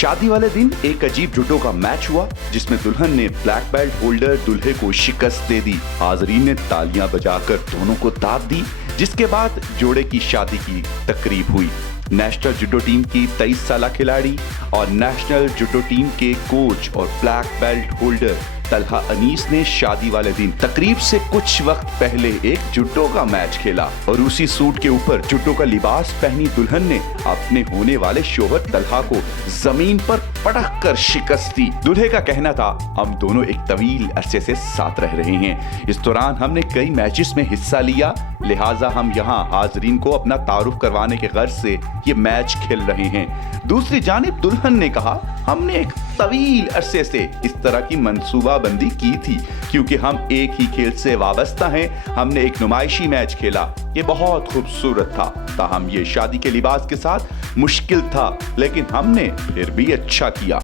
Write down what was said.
शादी वाले दिन एक अजीब जुडो का मैच हुआ जिसमें दुल्हन ने ब्लैक बेल्ट होल्डर दूल्हे को शिकस्त दे दी। हाजरीन ने तालियां बजाकर दोनों को दाद दी, जिसके बाद जोड़े की शादी की तकरीब हुई। नेशनल जुडो टीम की 23 साला खिलाड़ी और नेशनल जुडो टीम के कोच और black belt holder Talha Anis ने शादी वाले दिन तकरीब से कुछ वक्त पहले एक जुडो का मैच खेला और उसी सूट के ऊपर जुडो का लिबास पहनी दुल्हन ने अपने होने वाले शोहर तलहा को जमीन पर पटक कर शिकस्त दी। दूल्हे का कहना था, हम दोनों एक तवील अरसे से साथ रह रहे हैं, इस दौरान हमने कई मैचेस में हिस्सा लिया, लिहाजा हम यहाँ हाजरीन को अपना तारुफ करवाने के गर्ज से ये मैच खेल रहे हैं। दूसरी जानिब दुल्हन ने कहा, हमने एक तवील अरसे से इस तरह की मंसूबाबंदी की थी क्योंकि हम एक ही खेल से वाबस्ता हैं। हमने एक नुमाइशी मैच खेला, ये बहुत खूबसूरत था, ताहम ये शादी के लिबास के साथ मुश्किल था, लेकिन हमने फिर भी अच्छा किया।